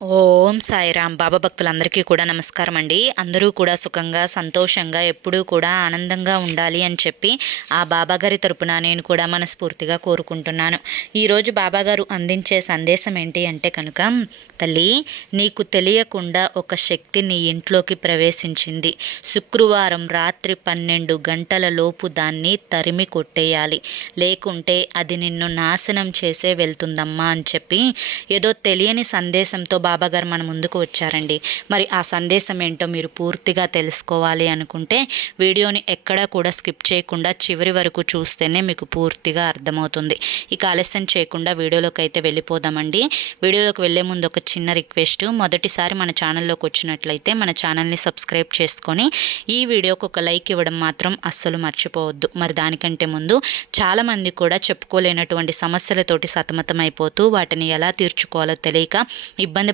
ఓం సాయిరామ్. బాబా భక్తులందరికీ కూడా నమస్కారం అండి. అందరూ కూడా సుఖంగా సంతోషంగా ఎప్పుడూ కూడా ఆనందంగా ఉండాలి అని చెప్పి ఆ బాబాగారి తరపున నేను కూడా మనస్ఫూర్తిగా కోరుకుంటున్నాను. ఈరోజు బాబాగారు అందించే సందేశం ఏంటి అంటే కనుక తల్లి నీకు తెలియకుండా ఒక శక్తి నీ ఇంట్లోకి ప్రవేశించింది. శుక్రవారం రాత్రి పన్నెండు గంటల లోపు దాన్ని తరిమి కొట్టేయాలి. లేకుంటే అది నిన్ను నాశనం చేసే వెళ్తుందమ్మా అని చెప్పి ఏదో తెలియని సందేశంతో బాబాగారు మన ముందుకు వచ్చారండి. మరి ఆ సందేశం ఏంటో మీరు పూర్తిగా తెలుసుకోవాలి అనుకుంటే వీడియోని ఎక్కడా కూడా స్కిప్ చేయకుండా చివరి వరకు చూస్తేనే మీకు పూర్తిగా అర్థమవుతుంది. ఇక ఆలస్యం చేయకుండా వీడియోలోకి అయితే వెళ్ళిపోదామండి. వీడియోలోకి వెళ్ళే ముందు ఒక చిన్న రిక్వెస్ట్. మొదటిసారి మన ఛానల్లోకి వచ్చినట్లయితే మన ఛానల్ని సబ్స్క్రైబ్ చేసుకొని ఈ వీడియోకి ఒక లైక్ ఇవ్వడం మాత్రం అస్సలు మర్చిపోవద్దు. మరి దానికంటే ముందు చాలామంది కూడా చెప్పుకోలేనటువంటి సమస్యలతోటి సతమతమైపోతూ వాటిని ఎలా తీర్చుకోవాలో తెలియక ఇబ్బంది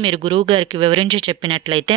మీరు గురువుగారికి వివరించి చెప్పినట్లయితే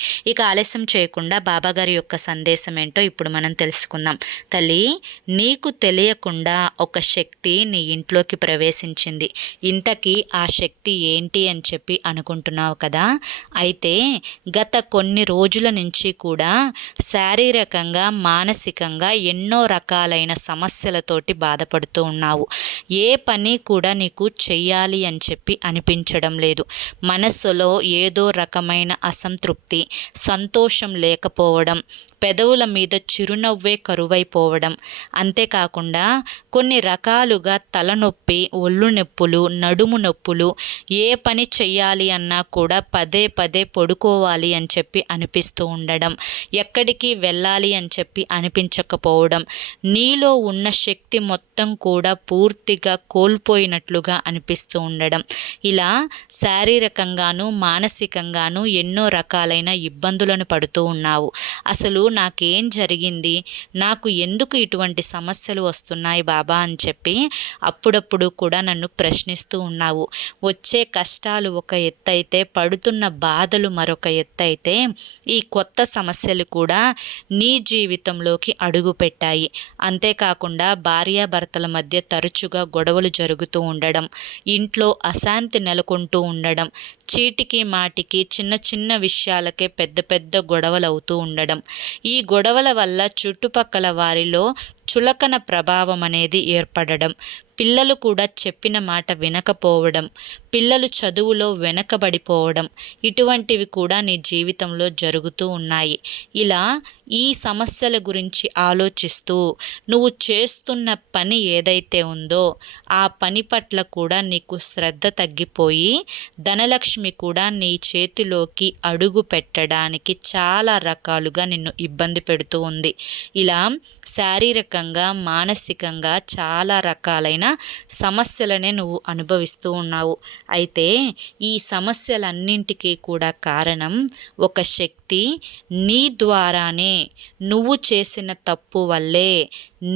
ఇక ఆలస్యం చేయకుండా బాబాగారి యొక్క సందేశం ఏంటో ఇప్పుడు మనం తెలుసుకుందాం. తల్లి నీకు తెలియకుండా ఒక శక్తి నీ ఇంట్లోకి ప్రవేశించింది. ఇంతకీ ఆ శక్తి ఏంటి అని చెప్పి అనుకుంటున్నావు కదా? అయితే గత కొన్ని రోజుల నుంచి కూడా శారీరకంగా మానసికంగా ఎన్నో రకాలైన సమస్యలతోటి బాధపడుతూ ఉన్నావు. ఏ పని కూడా నీకు చెయ్యాలి అని చెప్పి అనిపించడం లేదు. మనస్సులో ఏదో రకమైన అసంతృప్తి సంతోషం లేకపోవడం పెదవుల మీద చిరునవ్వే కరువైపోవడం. అంతేకాకుండా కొన్ని రకాలుగా తలనొప్పి ఒళ్ళు నొప్పులు నడుము నొప్పులు ఏ పని చెయ్యాలి అన్నా కూడా పదే పదే పడుకోవాలి అని చెప్పి అనిపిస్తూ ఉండడం. ఎక్కడికి వెళ్ళాలి అని చెప్పి అనిపించకపోవడం. నీలో ఉన్న శక్తి మొత్తం కూడా పూర్తిగా కోల్పోయినట్లుగా అనిపిస్తూ ఉండడం. ఇలా శారీరకంగాను మానసికంగాను ఎన్నో రకాలైన ఇబ్బందులను పడుతూ ఉన్నావు. అసలు నాకేం జరిగింది? నాకు ఎందుకు ఇటువంటి సమస్యలు వస్తున్నాయి బాబా అని చెప్పి అప్పుడప్పుడు కూడా నన్ను ప్రశ్నిస్తూ ఉన్నావు. వచ్చే కష్టాలు ఒక ఎత్తైతే పడుతున్న బాధలు మరొక ఎత్తు అయితే ఈ కొత్త సమస్యలు కూడా నీ జీవితంలోకి అడుగు పెట్టాయి అంతేకాకుండా భార్యాభర్తల మధ్య తరచుగా గొడవలు జరుగుతూ ఉండడం ఇంట్లో అశాంతి నెలకొంటూ ఉండడం చీటికి మాటికి చిన్న చిన్న విషయాలకే పెద్ద పెద్ద గొడవలు అవుతూ ఉండడం ఈ గొడవల వల్ల చుట్టుపక్కల వారిలో చులకన ప్రభావం అనేది ఏర్పడడం పిల్లలు కూడా చెప్పిన మాట వినకపోవడం పిల్లలు చదువులో వెనకబడిపోవడం ఇటువంటివి కూడా నీ జీవితంలో జరుగుతూ ఉన్నాయి. ఇలా ఈ సమస్యల గురించి ఆలోచిస్తూ నువ్వు చేస్తున్న పని ఏదైతే ఉందో ఆ పని పట్ల కూడా నీకు శ్రద్ధ తగ్గిపోయి ధనలక్ష్మి కూడా నీ చేతిలోకి అడుగు పెట్టడానికి చాలా రకాలుగా నిన్ను ఇబ్బంది పెడుతూ ఉంది. ఇలా శారీరకంగా మానసికంగా చాలా రకాలైన సమస్యలనే నువ్వు అనుభవిస్తూ ఉన్నావు. అయితే ఈ సమస్యలన్నింటికీ కూడా కారణం ఒక శక్తి నీ ద్వారానే. నువ్వు చేసిన తప్పు వల్లే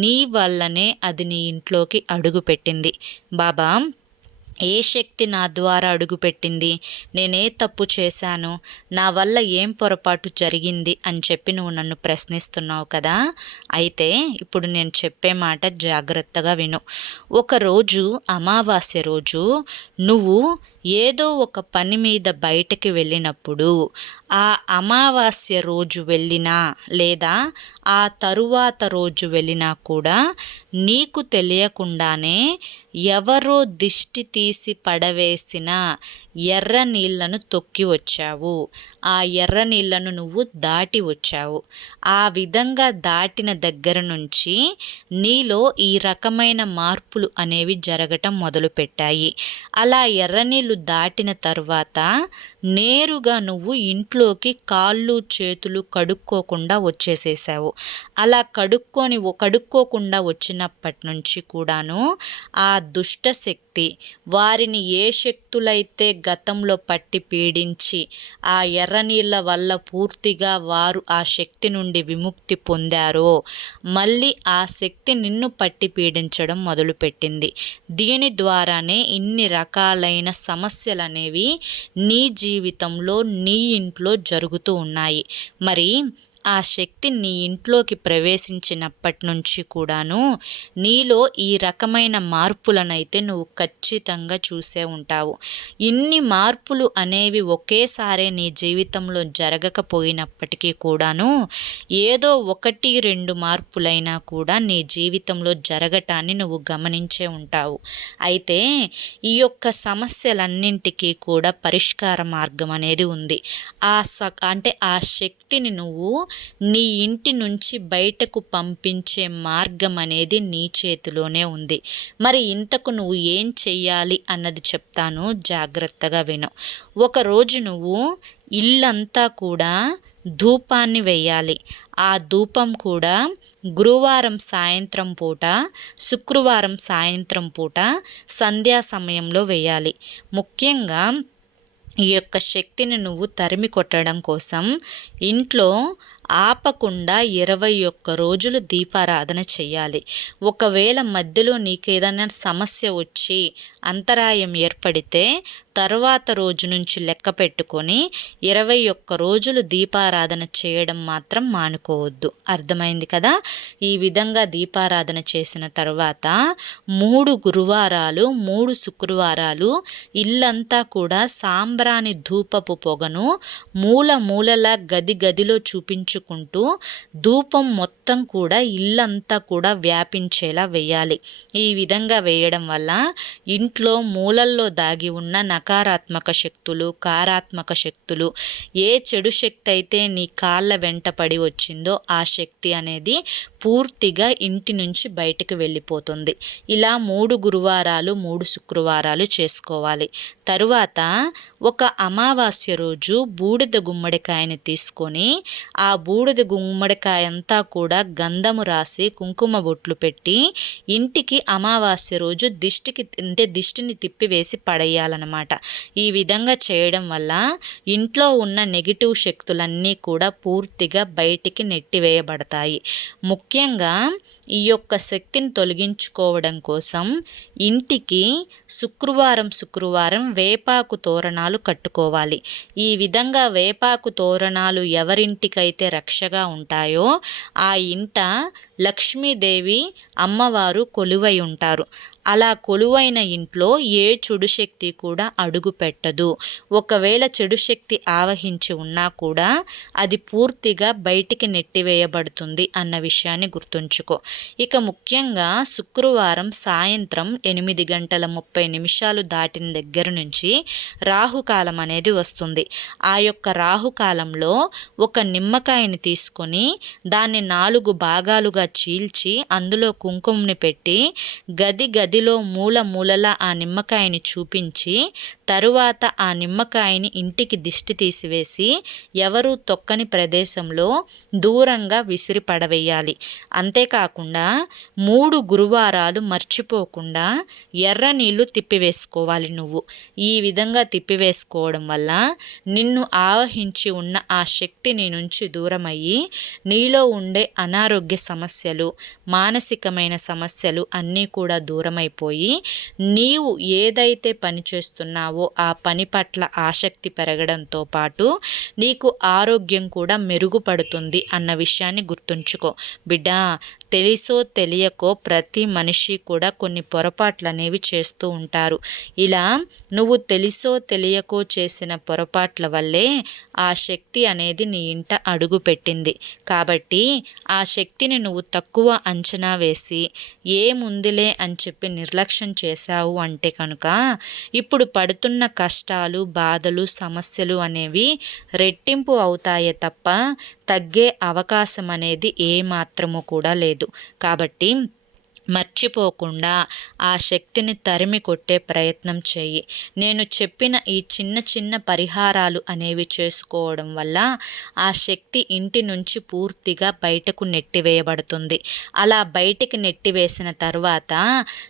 నీ వల్లనే అది నీ ఇంట్లోకి అడుగుపెట్టింది. బాబా ఏ శక్తి నా ద్వారా అడుగుపెట్టింది? నేనే తప్పు చేశాను. నా వల్ల ఏం పొరపాటు జరిగింది అని చెప్పి నువ్వు నన్ను ప్రశ్నిస్తున్నావు కదా? అయితే ఇప్పుడు నేను చెప్పే మాట జాగ్రత్తగా విను. ఒకరోజు అమావాస్య రోజు నువ్వు ఏదో ఒక పని మీద బయటకి వెళ్ళినప్పుడు ఆ అమావాస్య రోజు వెళ్ళినా లేదా ఆ తరువాత రోజు వెళ్ళినా కూడా నీకు తెలియకుండానే ఎవరో దిష్టి తీసి పడవేసిన ఎర్ర నీళ్ళను తొక్కి వచ్చావు. ఆ ఎర్ర నీళ్ళను నువ్వు దాటి వచ్చావు. ఆ విధంగా దాటిన దగ్గర నుంచి నీలో ఈ రకమైన మార్పులు అనేవి జరగటం మొదలుపెట్టాయి. అలా ఎర్ర నీళ్ళు దాటిన తర్వాత నేరుగా నువ్వు ఇంట్లోకి కాళ్ళు చేతులు కడుక్కోకుండా వచ్చేసేసావు. అలా కడుక్కొని కడుక్కోకుండా వచ్చినప్పటి నుంచి కూడాను ఆ దుష్ట శక్తి వారిని ఏ శక్తులైతే గతంలో పట్టి పీడించి ఆ ఎర్రనీళ్ళ వల్ల పూర్తిగా వారు ఆ శక్తి నుండి విముక్తి పొందారో మళ్ళీ ఆ శక్తి నిన్ను పట్టి పీడించడం మొదలుపెట్టింది. దీని ద్వారానే ఇన్ని రకాలైన సమస్యలు అనేవి నీ జీవితంలో నీ ఇంట్లో జరుగుతూ ఉన్నాయి. మరి ఆ శక్తి నీ ఇంట్లోకి ప్రవేశించినప్పటి నుంచి కూడాను నీలో ఈ రకమైన మార్పులనైతే నువ్వు ఖచ్చితంగా చూసే ఉంటావు. ఇన్ని మార్పులు అనేవి ఒకేసారి నీ జీవితంలో జరగకపోయినప్పటికీ కూడాను ఏదో ఒకటి రెండు మార్పులైనా కూడా నీ జీవితంలో జరగటాన్ని నువ్వు గమనించే ఉంటావు. అయితే ఈ యొక్క సమస్యలన్నింటికీ కూడా పరిష్కార మార్గం అనేది ఉంది. ఆ స అంటే ఆ శక్తిని నువ్వు నీ ఇంటి నుంచి బయటకు పంపించే మార్గం అనేది నీ చేతిలోనే ఉంది. మరి ఇంతకు నువ్వు ఏం చెయ్యాలి అన్నది చెప్తాను జాగ్రత్తగా విను. ఒకరోజు నువ్వు ఇల్లంతా కూడా ధూపాన్ని వేయాలి. ఆ ధూపం కూడా గురువారం సాయంత్రం పూట శుక్రవారం సాయంత్రం పూట సంధ్యా సమయంలో వేయాలి. ముఖ్యంగా ఈ యొక్క శక్తిని నువ్వు తరిమి కొట్టడం కోసం ఇంట్లో ఆపకుండా ఇరవై ఒక్క రోజులు దీపారాధన చేయాలి ఒకవేళ మధ్యలో నీకు ఏదైనా సమస్య వచ్చి అంతరాయం ఏర్పడితే తరువాత రోజు నుంచి లెక్క పెట్టుకొని ఇరవై ఒక్క రోజులు దీపారాధన చేయడం మాత్రం మానుకోవద్దు. అర్థమైంది కదా? ఈ విధంగా దీపారాధన చేసిన తర్వాత మూడు గురువారాలు మూడు శుక్రవారాలు ఇల్లంతా కూడా సాంబ్రాణి ధూపపు పొగను మూల మూలల గది గదిలో చూపించుకుంటూ ధూపం మొత్తం కూడా ఇల్లంతా కూడా వ్యాపించేలా వేయాలి. ఈ విధంగా వేయడం వల్ల ఇంట్లో మూలల్లో దాగి ఉన్న నకారాత్మక శక్తులు కారాత్మక శక్తులు ఏ చెడు శక్తి అయితే నీ కాళ్ళ వెంట పడి వచ్చిందో ఆ శక్తి అనేది పూర్తిగా ఇంటి నుంచి బయటకు వెళ్ళిపోతుంది. ఇలా మూడు గురువారాలు మూడు శుక్రవారాలు చేసుకోవాలి. తరువాత ఒక అమావాస్య రోజు బూడిద గుమ్మడికాయని తీసుకొని ఆ బూడిద గుమ్మడికాయ అంతా కూడా గంధము రాసి కుంకుమ బొట్లు పెట్టి ఇంటికి అమావాస్య రోజు దిష్టికి అంటే దిష్టిని తిప్పివేసి పడేయాలన్నమాట. ఈ విధంగా చేయడం వల్ల ఇంట్లో ఉన్న నెగిటివ్ శక్తులన్నీ కూడా పూర్తిగా బయటికి నెట్టివేయబడతాయి. ముఖ్యంగా ఈ యొక్క శక్తిని తొలగించుకోవడం కోసం ఇంటికి శుక్రవారం శుక్రవారం వేపాకు తోరణాలు కట్టుకోవాలి. ఈ విధంగా వేపాకు తోరణాలు ఎవరింటికైతే రక్షగా ఉంటాయో ఆ ఇంట లక్ష్మీదేవి అమ్మవారు కొలువై ఉంటారు. అలా కొలువైన ఇంట్లో ఏ చెడు శక్తి కూడా అడుగు పెట్టదు. ఒకవేళ చెడు శక్తి ఆవహించి ఉన్నా కూడా అది పూర్తిగా బయటికి నెట్టివేయబడుతుంది అన్న విషయాన్ని గుర్తుంచుకో. ఇక ముఖ్యంగా శుక్రవారం సాయంత్రం ఎనిమిది గంటల ముప్పై నిమిషాలు దాటిన దగ్గర నుంచి రాహుకాలం అనేది వస్తుంది. ఆ యొక్క రాహుకాలంలో ఒక నిమ్మకాయని తీసుకొని దాన్ని నాలుగు భాగాలుగా చీల్చి అందులో కుంకుమని పెట్టి గది గదిలో మూల మూలల ఆ నిమ్మకాయని చూపించి తరువాత ఆ నిమ్మకాయని ఇంటికి దిష్టి తీసివేసి ఎవరూ తొక్కని ప్రదేశంలో దూరంగా విసిరి పడవేయాలి. అంతేకాకుండా మూడు గురువారాలు మర్చిపోకుండా ఎర్ర నీళ్ళు తిప్పివేసుకోవాలి నువ్వు. ఈ విధంగా తిప్పివేసుకోవడం వల్ల నిన్ను ఆవహించి ఉన్న ఆ శక్తి నీ నుంచి దూరమయ్యి నీలో ఉండే అనారోగ్య సమస్యలు మానసికమైన సమస్యలు అన్నీ కూడా దూరమైపోయి నీవు ఏదైతే పని చేస్తున్నావో ఆ పని పట్ల ఆసక్తి పెరగడంతో పాటు నీకు ఆరోగ్యం కూడా మెరుగుపడుతుంది అన్న విషయాన్ని గుర్తుంచుకో. బిడ్డ తెలిసో తెలియకో ప్రతి మనిషి కూడా కొన్ని పొరపాట్లు అనేవి చేస్తూ ఉంటారు. ఇలా నువ్వు తెలిసో తెలియకో చేసిన పొరపాట్ల వల్లే ఆ శక్తి అనేది నీ ఇంట అడుగు పెట్టింది. కాబట్టి ఆ శక్తిని నువ్వు తక్కువ అంచనా వేసి ఏముందిలే అని చెప్పి నిర్లక్ష్యం చేశావు అంటే కనుక ఇప్పుడు పడుతున్న కష్టాలు బాధలు సమస్యలు అనేవి రెట్టింపు అవుతాయే తప్ప తగ్గే అవకాశం అనేది ఏమాత్రము కూడా లేదు. కాబట్టి మర్చిపోకుండా ఆ శక్తిని తరిమి కొట్టే ప్రయత్నం చేయి. నేను చెప్పిన ఈ చిన్న చిన్న పరిహారాలు అనేవి చేసుకోవడం వల్ల ఆ శక్తి ఇంటి నుంచి పూర్తిగా బయటకు నెట్టివేయబడుతుంది. అలా బయటికి నెట్టివేసిన తర్వాత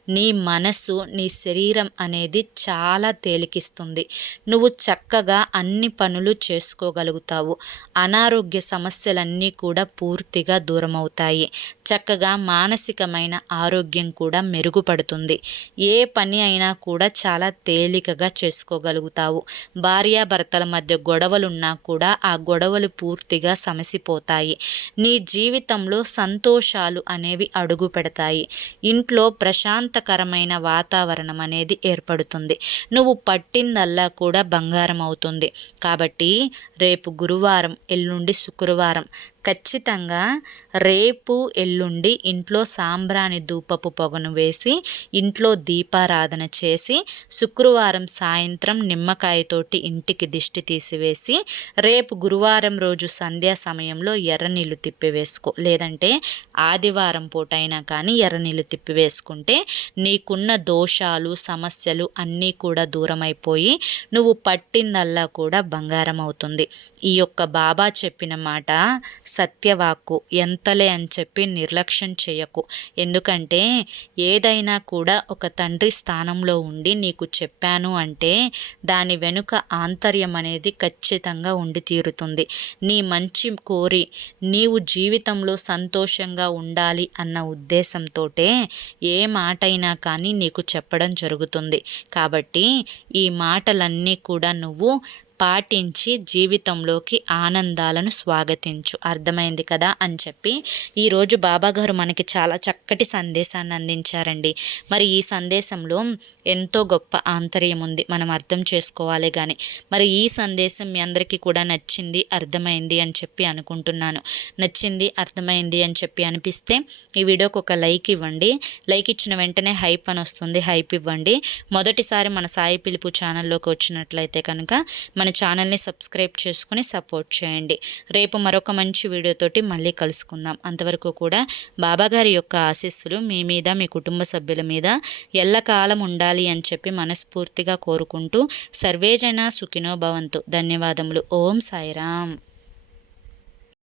నీ మనసు నీ శరీరం అనేది చాలా తేలికిస్తుంది. నువ్వు చక్కగా అన్ని పనులు చేసుకోగలుగుతావు. అనారోగ్య సమస్యలన్నీ కూడా పూర్తిగా దూరమవుతాయి. చక్కగా మానసికమైన ఆరోగ్యం కూడా మెరుగుపడుతుంది. ఏ పని అయినా కూడా చాలా తేలికగా చేసుకోగలుగుతావు. భార్యాభర్తల మధ్య గొడవలున్నా కూడా ఆ గొడవలు పూర్తిగా సమసిపోతాయి. నీ జీవితంలో సంతోషాలు అనేవి అడుగు పెడతాయి. ఇంట్లో ప్రశాంతకరమైన వాతావరణం అనేది ఏర్పడుతుంది. నువ్వు పట్టిందల్లా కూడా బంగారం అవుతుంది. కాబట్టి రేపు గురువారం ఎల్లుండి శుక్రవారం ఖచ్చితంగా రేపు ఎల్లుండి ఇంట్లో సాంబ్రాణి ధూపపు పొగను వేసి ఇంట్లో దీపారాధన చేసి శుక్రవారం సాయంత్రం నిమ్మకాయతోటి ఇంటికి దిష్టి తీసివేసి రేపు గురువారం రోజు సంధ్యా సమయంలో ఎర్రనీళ్ళు తిప్పివేసుకో లేదంటే ఆదివారం పూట అయినా కానీ ఎర్రనీళ్ళు తిప్పివేసుకుంటే నీకున్న దోషాలు సమస్యలు అన్నీ కూడా దూరమైపోయి నువ్వు పట్టిందల్లా కూడా బంగారం అవుతుంది ఈ యొక్క బాబా చెప్పిన మాట సత్యవాక్కు ఎంతలే అని చెప్పి నిర్లక్ష్యం చేయకు. ఎందుకంటే ఏదైనా కూడా ఒక తండ్రి స్థానంలో ఉండి నీకు చెప్పాను అంటే దాని వెనుక ఆంతర్యం అనేది ఖచ్చితంగా ఉండి తీరుతుంది. నీ మంచి కోరి నీవు జీవితంలో సంతోషంగా ఉండాలి అన్న ఉద్దేశంతో ఏ మాటైనా కానీ నీకు చెప్పడం జరుగుతుంది. కాబట్టి ఈ మాటలన్నీ కూడా నువ్వు పాటించి జీవితంలోకి ఆనందాలను స్వాగతించు. అర్థమైంది కదా అని చెప్పి ఈరోజు బాబాగారు మనకి చాలా చక్కటి సందేశాన్ని అందించారండి. మరి ఈ సందేశంలో ఎంతో గొప్ప ఆంతర్యం ఉంది. మనం అర్థం చేసుకోవాలి కానీ మరి ఈ సందేశం మీ అందరికీ కూడా నచ్చింది అర్థమైంది అని చెప్పి అనుకుంటున్నాను. నచ్చింది అర్థమైంది అని చెప్పి అనిపిస్తే ఈ వీడియోకి ఒక లైక్ ఇవ్వండి. లైక్ ఇచ్చిన వెంటనే హైప్ అని వస్తుంది. హైప్ ఇవ్వండి. మొదటిసారి మన సాయి పిలుపు ఛానల్లోకి వచ్చినట్లయితే కనుక మన మన ఛానల్ని సబ్స్క్రైబ్ చేసుకుని సపోర్ట్ చేయండి. రేపు మరొక మంచి వీడియోతోటి మళ్ళీ కలుసుకుందాం. అంతవరకు కూడా బాబాగారి యొక్క ఆశీస్సులు మీ మీద మీ కుటుంబ సభ్యుల మీద ఎల్లకాలం ఉండాలి అని చెప్పి మనస్ఫూర్తిగా కోరుకుంటూ సర్వేజన సుఖినో భవంతు. ధన్యవాదములు. ఓం సాయిరామ్.